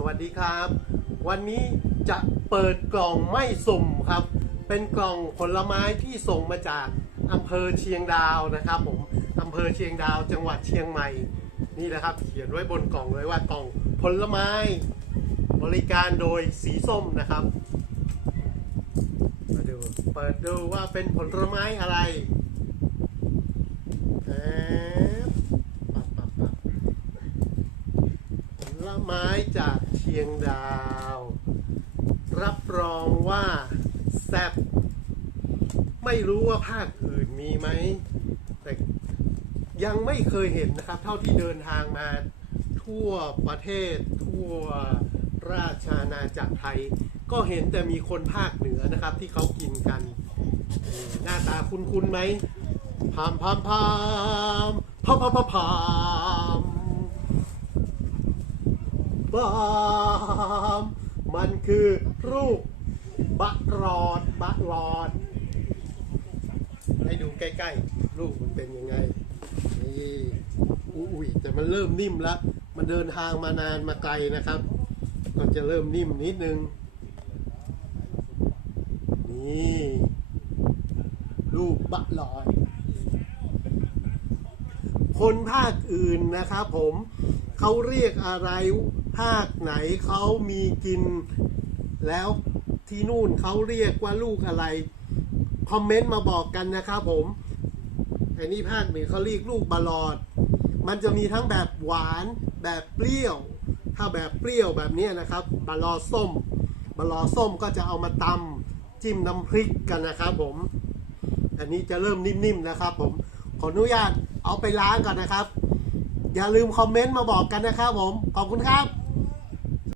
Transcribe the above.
สวัสดีครับ วันนี้จะเปิดกล่องไม่สุ่มครับ เป็นกล่องผลไม้ที่ส่งมาจากอำเภอเชียงดาวนะครับผมอำเภอเชียงดาว จังหวัดเชียงใหม่นี่นะครับ เขียนไว้บนกล่องเลยว่ากล่องผลไม้ บริการโดยสีส้มนะครับ มาดูเปิดดูว่าเป็นผลไม้อะไรแอปับปับปับผล ไม้จากเชียงดาว รับรองว่าแซ่บไม่รู้ว่าภาคอื่นมีไหมแต่ยังไม่เคยเห็นนะครับ เท่าที่เดินทางมาทั่วประเทศ ทั่วราชาณาจักรไทย ก็เห็นแต่มีคนภาคเหนือนะครับ ที่เขากินกัน หน้าตาคุ้นๆไหมพามพามพามพามพามพามพาม บามมันคือรูปบะรอดบะรอด ให้ดูใกล้ๆลูกมันเป็นยังไง นี่อุ้ยแต่มันเริ่มนิ่มแล้วมันเดินทางมานานมาไกลนะครับ ก็จะเริ่มนิ่มนิดนึง นี่ลูกบะลอยคนภาคอื่นนะครับผม เขาเรียกอะไรภาคไหนเขามีกิน แล้วที่นู่นเขาเรียกว่าลูกอะไร คอมเมนต์มาบอกกันนะครับผมอันนี้ภาคเหนือเขาเรียกลูกบาลอด มันจะมีทั้งแบบหวานแบบเปรี้ยว ถ้าแบบเปรี้ยวแบบนี้นะครับบาลอส้มบาลอส้มก็จะเอามาตำจิ้มน้ำพริกกันนะครับผม อันนี้จะเริ่มนิ่มๆนะครับผมขออนุญาตเอาไปล้างก่อนนะครับ อย่าลืมคอมเมนต์มาบอกกันนะครับผม ขอบคุณครับ